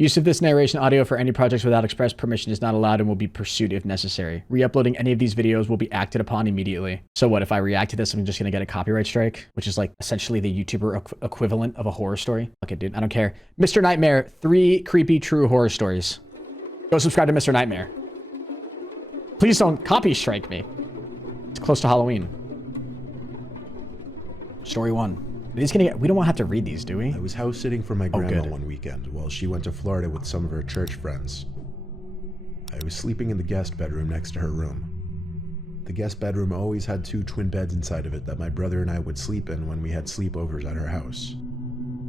Use of this narration audio for any projects without express permission is not allowed and will be pursued if necessary. Re-uploading any of these videos will be acted upon immediately. So what, if I react to this, I'm just gonna get a copyright strike, which is like essentially the YouTuber equivalent of a horror story. Okay, dude, I don't care. Mr. Nightmare, 3 creepy true horror stories. Go subscribe to Mr. Nightmare. Please don't copy strike me. It's close to Halloween. Story 1. These gonna get, we don't have to read these, do we? I was house sitting for my grandma good. one weekend while she went to Florida with some of her church friends. I was sleeping in the guest bedroom next to her room. The guest bedroom always had 2 twin beds inside of it that my brother and I would sleep in when we had sleepovers at her house.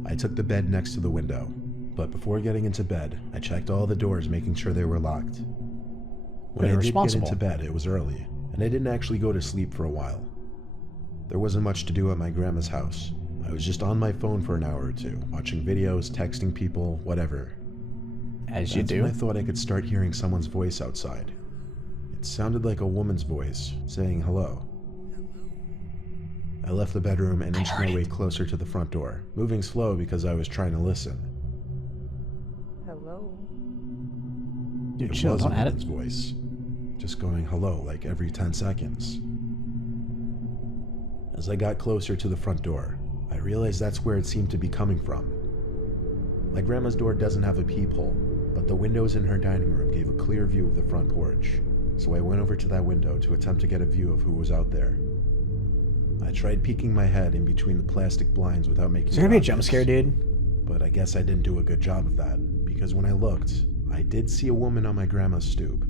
I took the bed next to the window, but before getting into bed, I checked all the doors making sure they were locked. When I did get into bed, it was early, and I didn't actually go to sleep for a while. There wasn't much to do at my grandma's house. I was just on my phone for an hour or 2, watching videos, texting people, whatever. As you do. That's when I thought I could start hearing someone's voice outside. It sounded like a woman's voice, saying hello. I left the bedroom and inched my way closer to the front door, moving slow because I was trying to listen. Hello. Dude, chill, don't add it. It was a woman's voice, just going hello like every 10 seconds. As I got closer to the front door, I realized that's where it seemed to be coming from. My grandma's door doesn't have a peephole, but the windows in her dining room gave a clear view of the front porch, so I went over to that window to attempt to get a view of who was out there. I tried peeking my head in between the plastic blinds without making Is there gonna be a jump scare, dude? But I guess I didn't do a good job of that, because when I looked, I did see a woman on my grandma's stoop,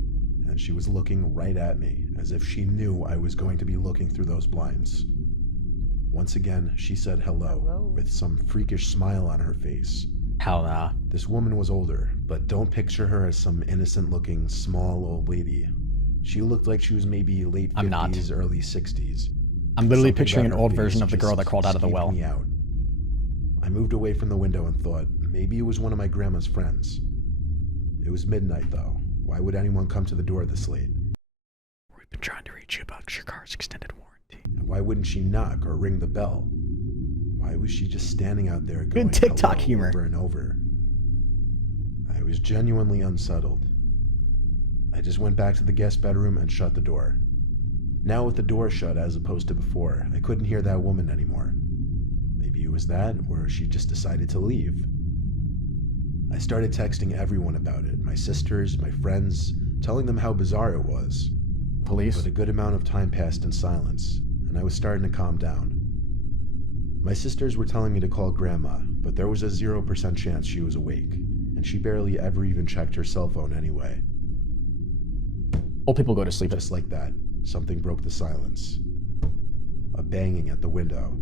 and she was looking right at me, as if she knew I was going to be looking through those blinds. Once again, she said hello, with some freakish smile on her face. Hell nah. This woman was older, but don't picture her as some innocent-looking, small old lady. She looked like she was maybe late 50s, early 60s. I'm literally picturing an old version of the girl that crawled out of the well. Me out. I moved away from the window and thought, maybe it was one of my grandma's friends. It was midnight, though. Why would anyone come to the door this late? We've been trying to reach you about your car's extended warranty. And why wouldn't she knock or ring the bell? Why was she just standing out there going good TikTok hello humor over and over? I was genuinely unsettled. I just went back to the guest bedroom and shut the door. Now with the door shut as opposed to before, I couldn't hear that woman anymore. Maybe it was that, or she just decided to leave. I started texting everyone about it, my sisters, my friends, telling them how bizarre it was. Police? But a good amount of time passed in silence, and I was starting to calm down. My sisters were telling me to call Grandma, but there was a 0% chance she was awake, and she barely ever even checked her cell phone anyway. Old people go to sleep. Just like that, something broke the silence. A banging at the window.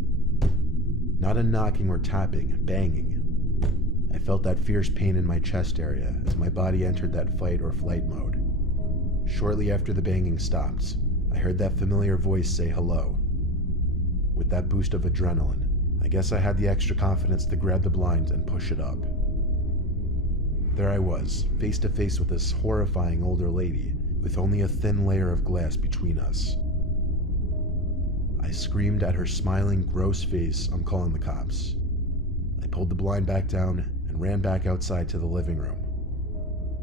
Not a knocking or tapping, banging. I felt that fierce pain in my chest area as my body entered that fight or flight mode. Shortly after the banging stopped, I heard that familiar voice say hello. With that boost of adrenaline, I guess I had the extra confidence to grab the blind and push it up. There I was, face to face with this horrifying older lady, with only a thin layer of glass between us. I screamed at her smiling, gross face, "I'm calling the cops." I pulled the blind back down and ran back outside to the living room.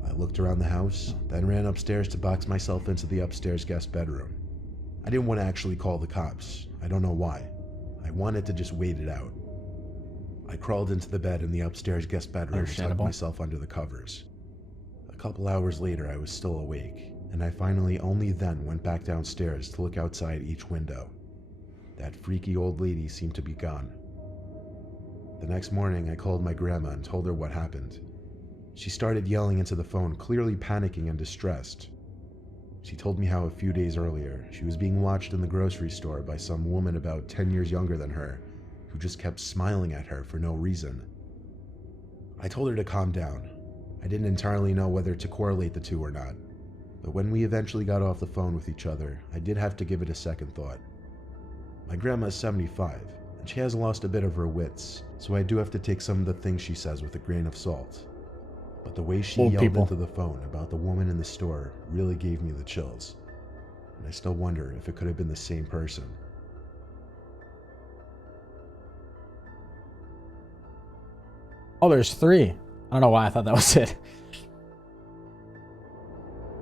I looked around the house, then ran upstairs to box myself into the upstairs guest bedroom. I didn't want to actually call the cops. I don't know why. I wanted to just wait it out. I crawled into the bed in the upstairs guest bedroom and tucked myself under the covers. A couple hours later, I was still awake, and I finally only then went back downstairs to look outside each window. That freaky old lady seemed to be gone. The next morning, I called my grandma and told her what happened. She started yelling into the phone, clearly panicking and distressed. She told me how a few days earlier, she was being watched in the grocery store by some woman about 10 years younger than her, who just kept smiling at her for no reason. I told her to calm down. I didn't entirely know whether to correlate the two or not, but when we eventually got off the phone with each other, I did have to give it a second thought. My grandma is 75, and she has lost a bit of her wits, so I do have to take some of the things she says with a grain of salt. But the way she yelled into the phone about the woman in the store really gave me the chills, and I still wonder if it could have been the same person. Oh, there's 3. I don't know why I thought that was it.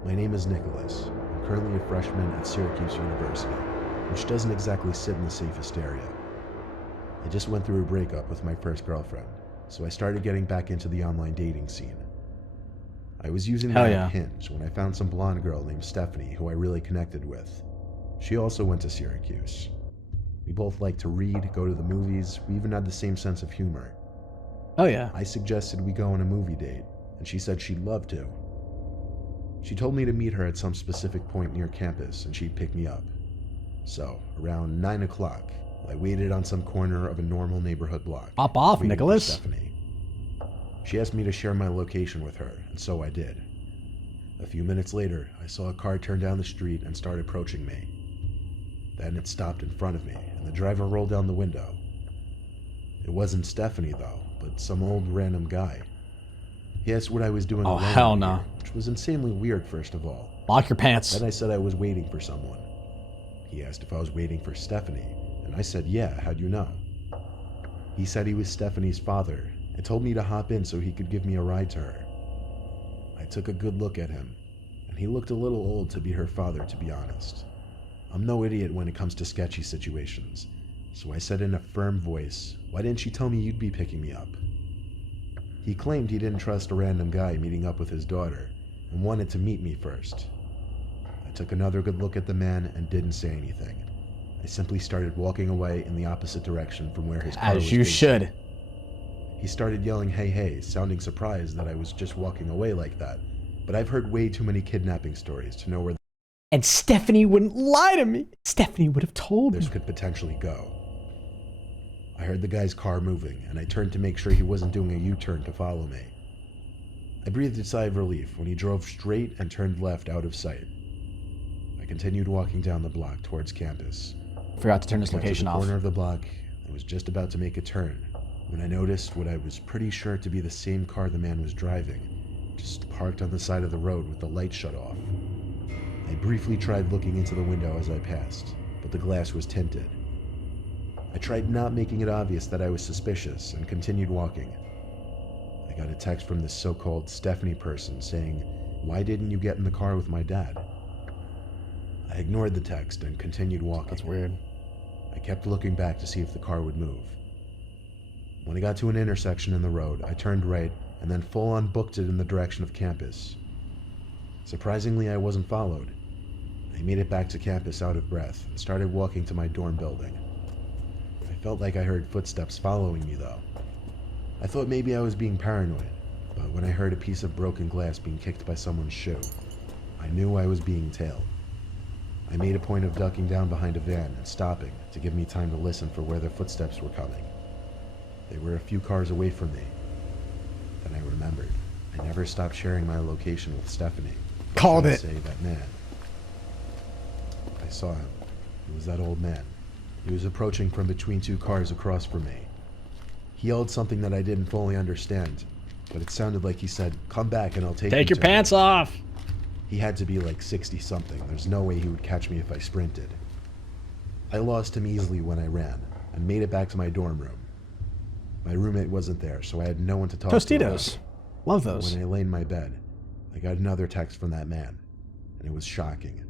My name is Nicholas. I'm currently a freshman at Syracuse University, which doesn't exactly sit in the safest area. I just went through a breakup with my first girlfriend, so I started getting back into the online dating scene. I was using the app Hinge when I found some blonde girl named Stephanie who I really connected with. She also went to Syracuse. We both liked to read, go to the movies, we even had the same sense of humor. Oh yeah. I suggested we go on a movie date, and she said she'd love to. She told me to meet her at some specific point near campus and she'd pick me up. So, around 9 o'clock, I waited on some corner of a normal neighborhood block. Hop off, waiting for Nicholas. Stephanie. She asked me to share my location with her, and so I did. A few minutes later, I saw a car turn down the street and start approaching me. Then it stopped in front of me, and the driver rolled down the window. It wasn't Stephanie, though, but some old random guy. He asked what I was doing alone hell no. here, which was insanely weird, first of all. Lock your pants. Then I said I was waiting for someone. He asked if I was waiting for Stephanie, and I said, yeah, how'd you know? He said he was Stephanie's father, and told me to hop in so he could give me a ride to her. I took a good look at him, and he looked a little old to be her father, to be honest. I'm no idiot when it comes to sketchy situations, so I said in a firm voice, why didn't you tell me you'd be picking me up? He claimed he didn't trust a random guy meeting up with his daughter, and wanted to meet me first. I took another good look at the man and didn't say anything. I simply started walking away in the opposite direction from where his car was. As you should. He started yelling, hey, hey, sounding surprised that I was just walking away like that. But I've heard way too many kidnapping stories to know where And Stephanie wouldn't lie to me. Stephanie would have told me. this could potentially go. I heard the guy's car moving, and I turned to make sure he wasn't doing a U-turn to follow me. I breathed a sigh of relief when he drove straight and turned left out of sight. I continued walking down the block towards campus. Forgot to turn his Got to location the off. corner of the block and was just about to make a turn when I noticed what I was pretty sure to be the same car the man was driving, just parked on the side of the road with the light shut off. I briefly tried looking into the window as I passed, but the glass was tinted. I tried not making it obvious that I was suspicious and continued walking. I got a text from this so-called Stephanie person saying, why didn't you get in the car with my dad? I ignored the text and continued walking. That's weird. I kept looking back to see if the car would move. When I got to an intersection in the road, I turned right and then full-on booked it in the direction of campus. Surprisingly, I wasn't followed. I made it back to campus out of breath and started walking to my dorm building. I felt like I heard footsteps following me, though. I thought maybe I was being paranoid, but when I heard a piece of broken glass being kicked by someone's shoe, I knew I was being tailed. I made a point of ducking down behind a van and stopping to give me time to listen for where the footsteps were coming. They were a few cars away from me. Then I remembered. I never stopped sharing my location with Stephanie. Called it. Say that man. I saw him. It was that old man. He was approaching from between two cars across from me. He yelled something that I didn't fully understand, but it sounded like he said, come back and I'll take you Take your to pants him. off. He had to be like 60-something. There's no way he would catch me if I sprinted. I lost him easily when I ran, and made it back to my dorm room. My roommate wasn't there, so I had no one to talk to. Tostitos. Love those. When I lay in my bed, I got another text from that man, and it was shocking.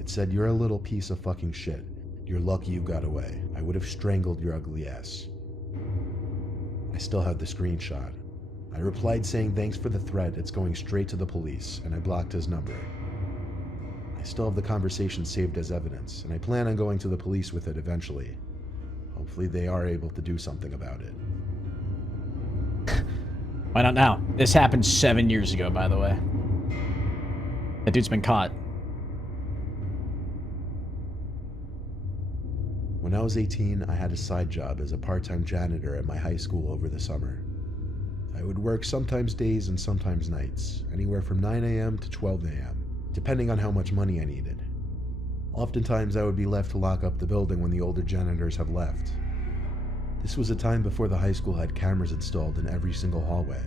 It said, you're a little piece of fucking shit. You're lucky you got away. I would have strangled your ugly ass. I still have the screenshot. I replied saying thanks for the threat, it's going straight to the police, and I blocked his number. I still have the conversation saved as evidence, and I plan on going to the police with it eventually. Hopefully they are able to do something about it. Why not now? This happened 7 years ago, by the way. That dude's been caught. When I was 18, I had a side job as a part-time janitor at my high school over the summer. I would work sometimes days and sometimes nights, anywhere from 9 a.m. to 12 a.m., depending on how much money I needed. Oftentimes, I would be left to lock up the building when the older janitors have left. This was a time before the high school had cameras installed in every single hallway.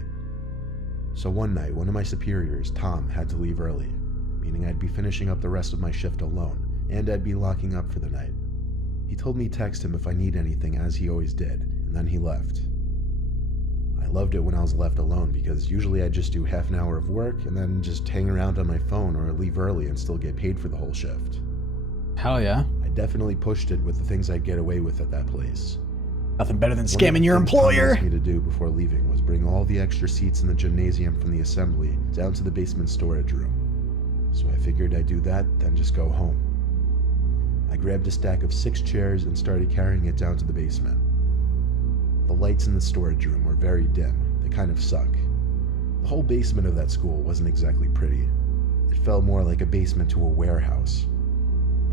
So one night, one of my superiors, Tom, had to leave early, meaning I'd be finishing up the rest of my shift alone, and I'd be locking up for the night. He told me text him if I need anything, as he always did, and then he left. I loved it when I was left alone because usually I just do half an hour of work and then just hang around on my phone or leave early and still get paid for the whole shift. Hell yeah. I definitely pushed it with the things I'd get away with at that place. Nothing better than scamming your employer. What Tom asked me to do before leaving was bring all the extra seats in the gymnasium from the assembly down to the basement storage room. So I figured I'd do that, then just go home. I grabbed a stack of 6 chairs and started carrying it down to the basement. The lights in the storage room were very dim. They kind of suck. The whole basement of that school wasn't exactly pretty. It felt more like a basement to a warehouse.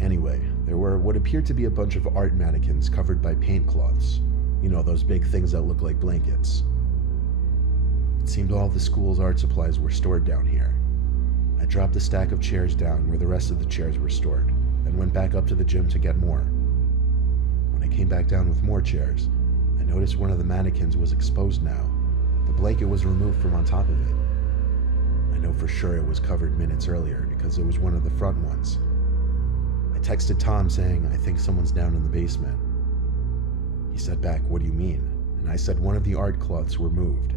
Anyway, there were what appeared to be a bunch of art mannequins covered by paint cloths. You know, those big things that look like blankets. It seemed all of the school's art supplies were stored down here. I dropped a stack of chairs down where the rest of the chairs were stored, then went back up to the gym to get more. When I came back down with more chairs, I noticed one of the mannequins was exposed now. The blanket was removed from on top of it. I know for sure it was covered minutes earlier because it was one of the front ones. I texted Tom saying, I think someone's down in the basement. He said back, what do you mean? And I said one of the art cloths were moved.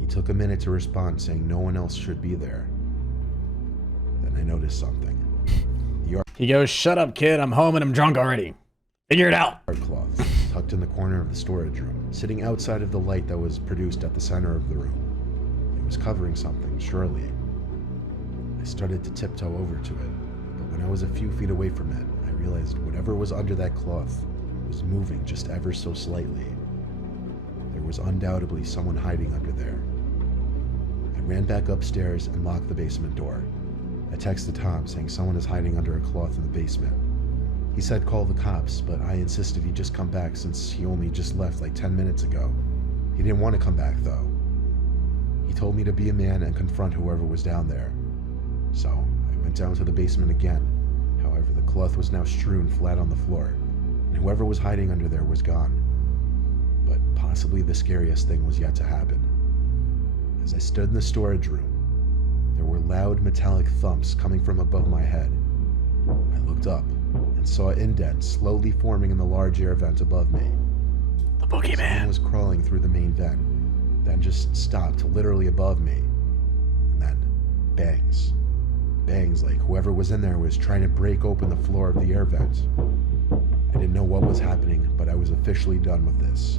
He took a minute to respond saying no one else should be there. Then I noticed something. He goes, shut up kid, I'm home and I'm drunk already. Figure it out. Art cloth tucked in the corner of the storage room, sitting outside of the light that was produced at the center of the room. It was covering something, surely. I started to tiptoe over to it, but when I was a few feet away from it, I realized whatever was under that cloth was moving just ever so slightly. There was undoubtedly someone hiding under there. I ran back upstairs and locked the basement door. I texted Tom saying someone is hiding under a cloth in the basement. He said call the cops, but I insisted he just come back since he only just left like 10 minutes ago. He didn't want to come back though. He told me to be a man and confront whoever was down there. So I went down to the basement again. However, the cloth was now strewn flat on the floor, and whoever was hiding under there was gone. But possibly the scariest thing was yet to happen. As I stood in the storage room, there were loud metallic thumps coming from above my head. I looked up and saw indents slowly forming in the large air vent above me. The boogeyman. Someone was crawling through the main vent, then just stopped literally above me. And then bangs. Bangs like whoever was in there was trying to break open the floor of the air vent. I didn't know what was happening, but I was officially done with this.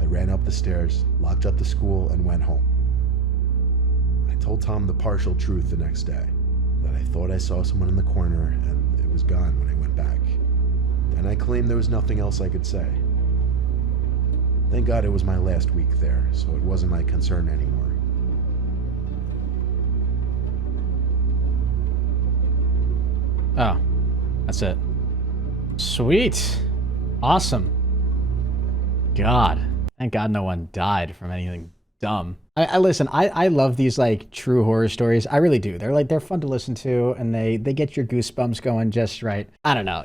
I ran up the stairs, locked up the school, and went home. I told Tom the partial truth the next day, that I thought I saw someone in the corner and it was gone when I went back. Then I claimed there was nothing else I could say. Thank God it was my last week there, so it wasn't my concern anymore. Oh, that's it. Sweet. Awesome. God. Thank God no one died from anything dumb. I listen, I love these like true horror stories. I really do. They're fun to listen to and they get your goosebumps going just right. I don't know.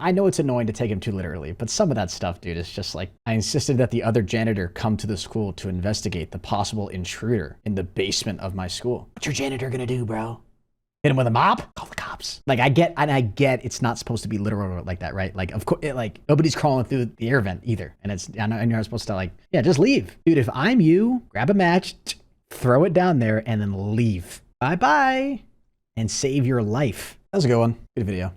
I know it's annoying to take him too literally, but some of that stuff, dude, is just like, I insisted that the other janitor come to the school to investigate the possible intruder in the basement of my school. What's your janitor gonna do, bro? Hit him with a mop? Call the cops. Like I get it's not supposed to be literal like that, right? Like of course, like nobody's crawling through the air vent either. And you're not supposed to like, yeah, just leave. Dude, if I'm you, grab a match, throw it down there and then leave. Bye-bye. And save your life. That was a good one. Good video.